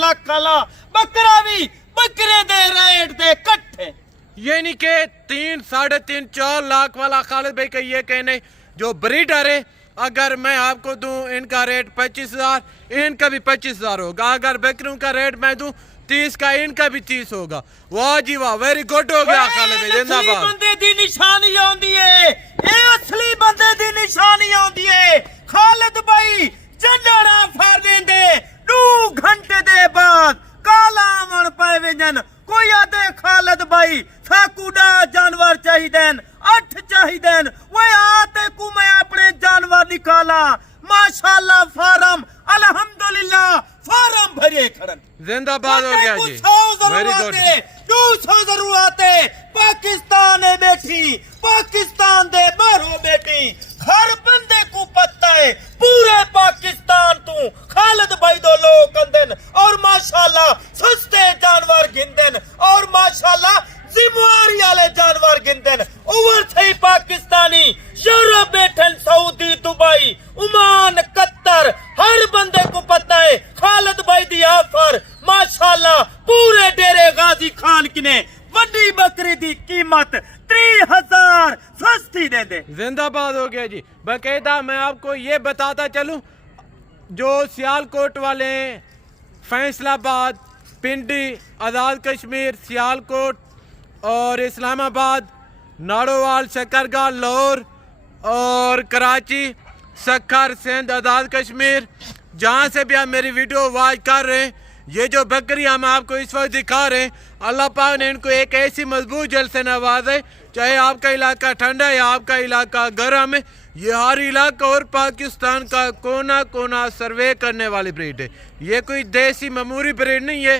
लाख वाला बकरा भी बकरे दे रेट दे कट्ठे। ये नहीं के 3, 3.5, 4 लाख वाला खालिद भाई का ये कहने जो ब्रीडर है, अगर मैं आपको दूं इनका रेट 25,000, इनका भी 25,000 होगा। अगर बकरों का रेट मैं दूं 30 का, इनका भी 30 होगा। वाह जी वाह, वेरी गुड हो गया खालिद भाई, जिंदाबाद। बंदे दी निशानी आउंदी है, ये असली बंदे दी निशानी आउंदी है। खालिद भाई चंडड़ा फर देंदे 2 घंटे दे बाद काला मन पे वजन कोई आदे खालिद भाई साकुड़ा जानवर चाहिए, 8 चाहिए। वो आते को मैं अपने जानवर निकाला माशाल्लाह फार्म अल्हम्दुलिल्लाह फार्म भरे खड़न। जिंदाबाद हो गया जी, वेरी गुड। 200 जरूरत है पाकिस्तान है बेटी, पाकिस्तान दे मारो बेटी। हर बंदे को पता है पूरे पाकिस्तान तू खालिद भाई दो लोग कंदन और माशाल्लाह सस्ते जानवर गिनदन और माशाल्लाह जिम्मेवारी वाले जानवर गिनदन। ओवर थे पाकिस्तानी यूरोप बैठन, सऊदी, दुबई, ओमान, कतर, हर बंदे को पता है खालिद भाई दी ऑफर माशाल्लाह पूरे डेरे गाजी खान किने वड्डी बकरी दी कीमत 30,000 सस्ती दे दे। जिंदाबाद हो गया जी। बकायदा मैं आपको ये बताता चलूं, जो सियालकोट वाले हैं, फैसलाबाद, पिंडी, आज़ाद कश्मीर, सियालकोट और इस्लामाबाद, नाड़ोवाल, शकरगाह, लाहौर और कराची, सक्खर, सिंध, आज़ाद कश्मीर, जहाँ से भी आप मेरी वीडियो वॉच कर रहे हैं, ये जो बकरी हम आपको इस वक्त दिखा रहे हैं, अल्लाह पाक ने इनको एक ऐसी मजबूत जल से नवाजा है। चाहे आपका इलाका ठंडा है या आपका इलाका गर्म है, ये हर इलाका और पाकिस्तान का कोना कोना सर्वे करने वाली ब्रीड है। ये कोई देसी मामूली ब्रीड नहीं है,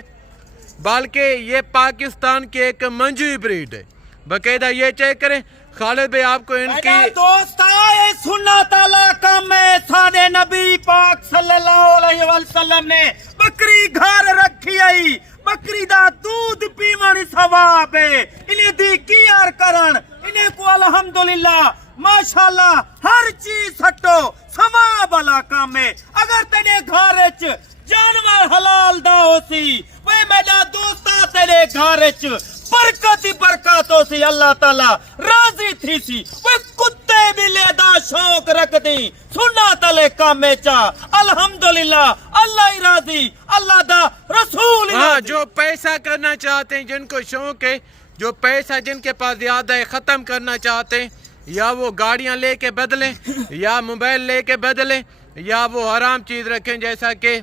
बल्कि ये पाकिस्तान की एक मंजूरी ब्रीड है। बकायदा ये चेक करें खालिद भाई, आपको इनकी दोस्त आए सुन्ना ताला का में सारे नबी पाक सल्लल्लाहु अलैहि वसल्लम ने बकरी घर रखी आई, बकरी दा दूध पीवन सवाब है। इन्हें दी की यार करन, इन्हें को अल्हम्दुलिल्लाह माशाल्लाह हर चीज हटो सवाब वाला काम है। अगर तेरे घर च जानवर हलाल दा होसी, वे मेरा दोस्ता तेरे घर च बरकत ही बरकत होसी, अल्लाह ताला राजी थी सी। वे कुत्ते भी लेदा शौक रखती सुना तले कामे चा, अल्हम्दुलिल्लाह अल्लाह ही राजी, अल्लाह दा रसूल। हाँ, जो पैसा करना चाहते हैं, जिनको शौक है, जो पैसा जिनके पास ज्यादा है खत्म करना चाहते हैं, या वो गाड़ियां लेके बदलें या मोबाइल लेके बदलें या वो हराम चीज रखें जैसा कि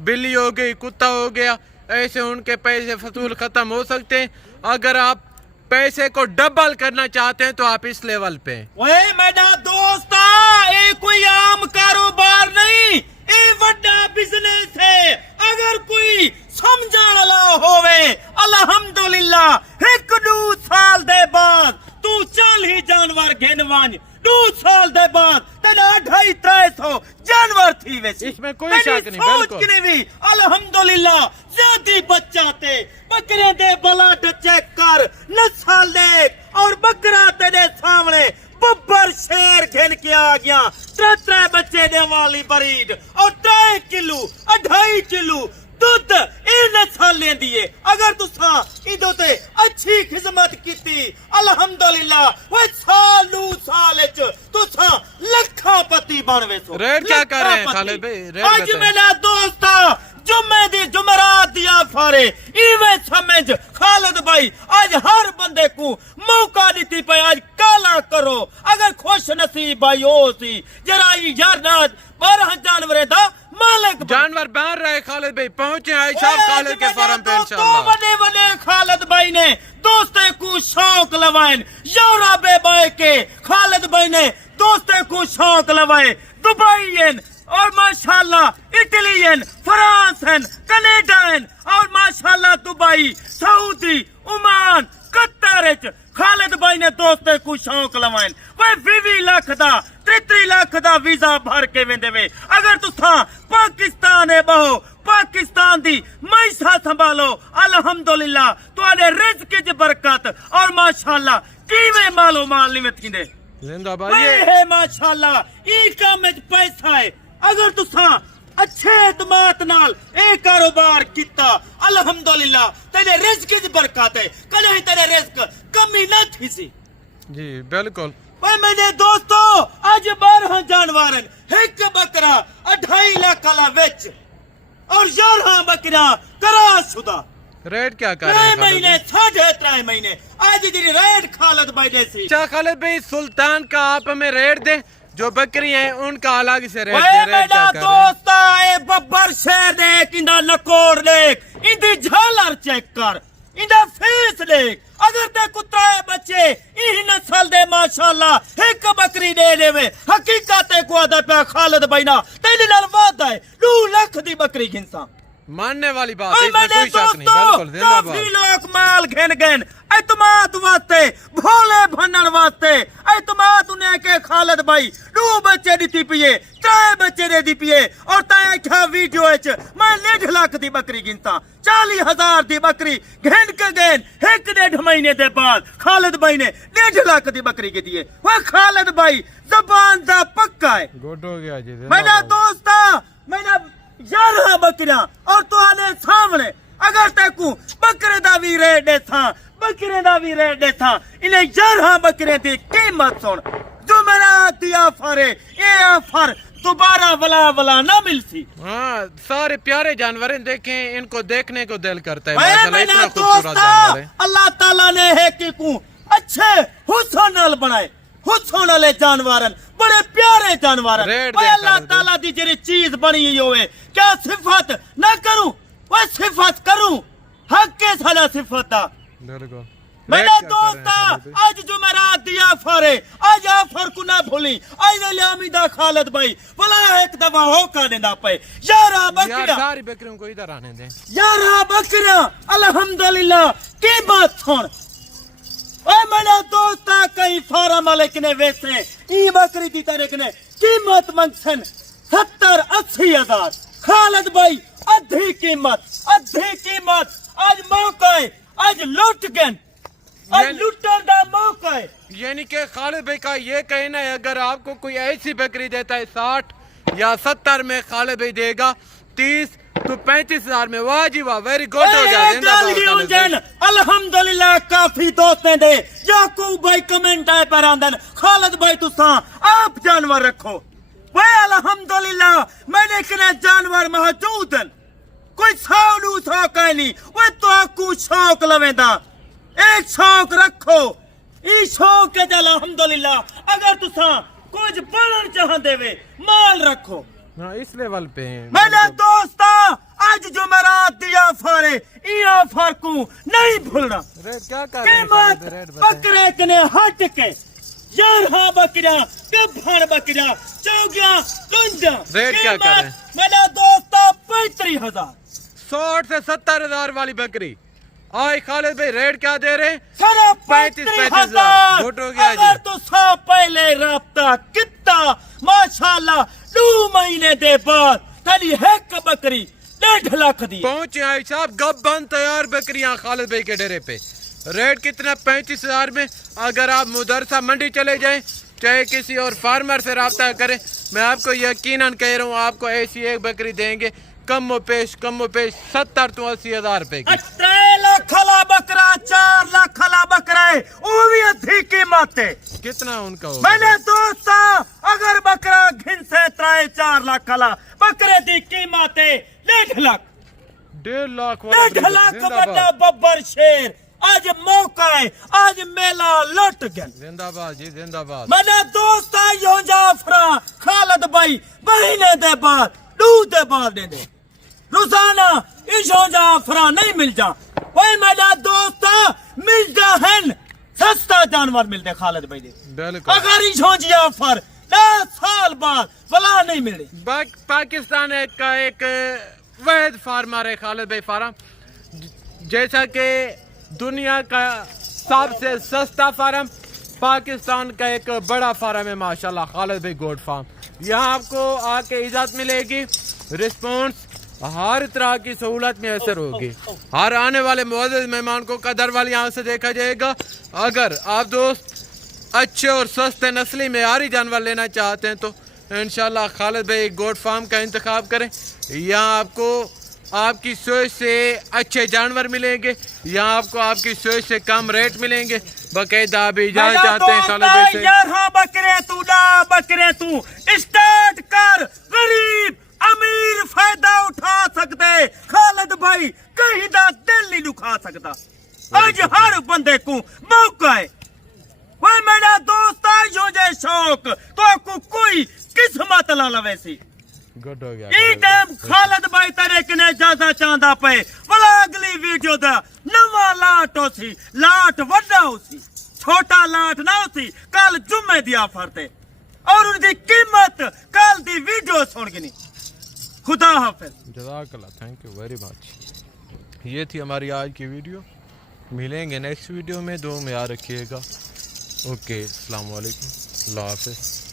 बिल्ली हो गई, कुत्ता हो गया, ऐसे उनके पैसे फसूल खत्म हो सकते हैं। अगर आप पैसे को डबल करना चाहते हैं तो आप इस लेवल पे। ओए मेरा दोस्ता, ये कोई आम कारोबार नहीं, ये बड़ा बिजनेस है। अगर कोई समझण वाला होवे अल्हम्दुलिल्लाह 1-2 साल दे बाद तू 40 जानवर गिनवान, 2 साल दे बाद तेरा 250-300 जानवर थी वैसे, इसमें कोई शक नहीं। बिल्कुल भी अल्हम्दुलिल्लाह ज्यादा बच्चाते बकरे दे ब्लड चेक कर, नस्ल देख और बकरा तेरे सामने बब्बर शेर घिन के आ गया। 3 बच्चे दे वाली ब्रीड और 3 किलो 2.5 किलो दूध ये नस्ल लेंदी है। अगर तुसा इदो ते अच्छी खिदमत कीती अल्हम्दुलिल्लाह वो साल च तुसा लखापति बनवे सो। रेट क्या कर रहे हैं खालिद भाई? रेट आज मेरा दोस्ता जुम्मे दी जुमेरात दिया फारे इवे समझ खालिद भाई आज हर बंदे को मौका दी पे आज काला करो। अगर खुश नसीब भाई हो सी जरा यार 12 जानवरे दा मालिक जानवर बाहर रहे खालिद भाई पहुंचे आयशा खालिद के फार्म पे इंशाल्लाह। बड़े बड़े खालिद भाई ने दोस्ते को शौक लवाए, यूरोपे बाय के खालिद भाई ने दोस्ते को शौक लवाए, दुबईयन और माशाल्लाह इटलियन, फ्रांसन, कनेडायन और माशाल्लाह Dubai, Saudi, Oman, Qatar Khalid भाई ने दोस्ते को शौक लवाए। वे 20 लाख दा 33 लाख दा वीजा भर के वेंदे वे। अगर तुसा पाकिस्तान है बहो पाकिस्तान दी मैसा संभालो अल्हम्दुलिल्लाह तुहाडे रिज़्क च बरकत और माशाल्लाह कीवे मालो माल नहीं थींदे। जिंदाबाद ये है माशाल्लाह ई काम में पैसा है। अगर तुसा अच्छे एतमाद नाल ए कारोबार किता अल्हम्दुलिल्लाह तेरे रिज़्क च बरकत है कदे तेरे रिज़्क कमी न थी सी जी बिल्कुल ओए मेरे दोस्तों आज 12 जानवरन एक बकरा 2.5 लाख ला विच और 11 बकरा कराशुदा रेट क्या कर रहे हैं महीने 3.5 महीने आज जी रेट खालिद भाई जैसी अच्छा खालिद भाई सुल्तान का आप हमें रेट दे जो बकरी हैं उनका अलग से रेट ओए दे रेट मेरा क्या कर रहे हैं दोस्त ए बब्बर शेर देख इंदा नकोर देख इंदी झालर चेक कर इंदा फेस देख अगर ते कुत्ता है बच्चे इन नस्ल दे माशाल्लाह एक बकरी दे देवे हकीकत को आदा पे खालिद भाई ना तेरे नाल वादा है 2 लाख दी बकरी घिंसा मानने वाली बात है ओए इसमें मेरे कोई शक नहीं दोस्तों बिल्कुल जिंदाबाद काफी लोग माल घेन घेन एतमाद वास्ते भोले भनन वास्ते एतमाद उन्हें के खालिद भाई 2 बच्चे दी पिए 3 बच्चे दे दी पिए और तय क्या वीडियो च मैं 1.5 लाख दी बकरी गिनता 40,000 दी बकरी घेन के घेन 1.5 महीने दे बाद खालिद भाई ने 1.5 लाख दी बकरी की दिए वो खालिद भाई जबान दा पक्का है गुड हो गया जी मेरा दोस्त मेरा 11 बकरियां और तुहाने सामने अगर तेकू बकरे दा भी रेट देता बकरे दा भी रेट देता इन्हें 11 बकरे दी कीमत सुन जो मेरा दिया फरे ये ऑफर दोबारा वला ना मिलती हाँ सारे प्यारे जानवर हैं देखें इनको देखने को दिल करता है ओए माशाल्लाह मेरा इतना खूबसूरत दोस्त जानवर है अल्लाह ताला ने है कि को अच्छे हुस्न नाल बनाए हुस्न वाले जानवरन बड़े प्यारे जानवर रेट ओए दे अल्लाह कर दे। ताला दी जेरी चीज बनी हुई होवे क्या सिफत ना करूं वो सिफत करूं हक के साला सिफत दा बिल्कुल मेरा रेट क्या कर रहे दोस्त हैं खालिद भाई? आज जुमेरात दिया फरे आज आफर को ना भूली आज ले अमीदा खालिद भाई भला एक दफा हो का देना पे यारा यार बकरिया सारी बकरियों को इधर आने दें यारा बकरिया अल्हम्दुलिल्लाह कीमत सुन ओए मेरा दोस्त कई फार्म वाले ने वैसे ई बकरी दी तरह ने कीमत मंगसन 70-80 हजार खालिद भाई आधी कीमत आज मौका है आज लुट गए आज लुटन दा मौका है यानी कि खालिद भाई का ये कहना है अगर आपको कोई ऐसी बकरी देता है 60 या 70 में खालिद भाई देगा 30 तो 35,000 में वाह जी वाह वेरी गुड हो गया जिंदाबाद खालिद भाई। अल्हम्दुलिल्लाह काफी दोस्तें दे याकूब भाई कमेंट आए पर आंदन खालिद भाई तुसा आप जानवर रखो वे अल्हम्दुलिल्लाह मैंने किने जानवर मौजूद हैं कोई 100 नहीं वे तो आपको शौक लवेंदा एक शौक रखो ई शौक के जल अल्हम्दुलिल्लाह अगर तुसा कुछ बनन चाह देवे माल रखो हाँ इस लेवल पे हैं मेरा दोस्त आज जो मेरा दिया फारे ई ऑफर को नहीं भूलना रेट क्या कर रहे हैं कीमत खालिद भाई? रेट बताएं बकरे कने हट के 11 बकरा गभर बकरा चौगिया लुंजा रेट क्या कर रहे हैं? मेरा दोस्त 35,000 60 से 70,000 वाली बकरी आज खालिद भाई रेट क्या दे रहे हैं सारा 35,000 गुड हो गया अगर जी तो सा पहले राब्ता कितना माशाल्लाह 2 महीने दे बाद तेरी एक बकरी 1.5 लाख दी पहुंचे आई साहब गब बंद तैयार बकरियां खालिद भाई के डेरे पे रेट कितना 35,000 में अगर आप मुदरसा मंडी चले जाएं चाहे किसी और फार्मर से रब्ता करें मैं आपको यकीनन कह रहा हूँ आपको ऐसी एक बकरी देंगे कम पेश 70 तो 80,000 रुपए की 3 लाख ला बकरा 4 लाख ला बकरा है वो भी अधिक कीमत है कितना उनका होगा मैंने दोस्त अगर बकरा घिन से 3-4 लाख ला बकरे की कीमत है 1.5 लाख 1.5 लाख वाला 1.5 लाख जिंदाबाद बड़ा बब्बर शेर आज मौका है आज मेला लुट गया जिंदाबाद जी जिंदाबाद मैंने दोस्त यो जाफरा खालिद भाई महीने दे बाद 2 दे बाद दे रोजाना इशो जाफरा नहीं मिल जा वही मेरा दोस्त मिल जाहन सस्ता जानवर मिलते खालिद भाई दे बिल्कुल अगर इशो जाफर 10 साल बाद भला नहीं मिले पाकिस्तान एक वैध फार्मर है खालिद भाई फार्म जैसा कि दुनिया का सबसे सस्ता फार्म पाकिस्तान का एक बड़ा फार्म है माशाल्लाह खालिद भाई गोट फार्म यहाँ आपको आके इजाजत मिलेगी रिस्पॉन्स हर तरह की सहूलत में असर होगी हर आने वाले मुअज़्ज़ज़ मेहमान को कदर वाली आंख से देखा जाएगा अगर आप दोस्त अच्छे और सस्ते नस्ली मेयारी जानवर लेना चाहते हैं तो इंशाल्लाह खालिद भाई गोट फार्म का इंतखाब करें। यहाँ आपको आपकी सोच से अच्छे जानवर मिलेंगे, यहाँ आपको आपकी सोच से कम रेट मिलेंगे। बाकायदा आप इजाज़त चाहते हैं खालिद भाई से? यहाँ बकरे तू ना बकरे तू स्टार्ट कर, गरीब अमीर फायदा उठा सकते। खालिद भाई कहीं दा दिल नहीं दुखा सकता। आज हर बंदे को मौका है। वह मेरा दोस्त आयो जे शौक तो को कोई किस्मत ला लवे सी। गुड हो गया। ई टाइम खालिद भाई तेरे कने ज्यादा चांदा पे भला अगली वीडियो दा नवा लाट हो सी, लाट वड्डा हो सी, छोटा लाट ना हो सी। कल जुम्मे दी ऑफर थे और उनकी कीमत कल दी वीडियो सुन गनी। खुदा हाफिज। जज़ाकल्लाह, थैंक यू वेरी मच। ये थी हमारी आज की वीडियो। मिलेंगे नेक्स्ट वीडियो में, दुआ में याद रखिएगा। ओके, अस्सलाम वालेकुम, अल्लाह हाफिज़।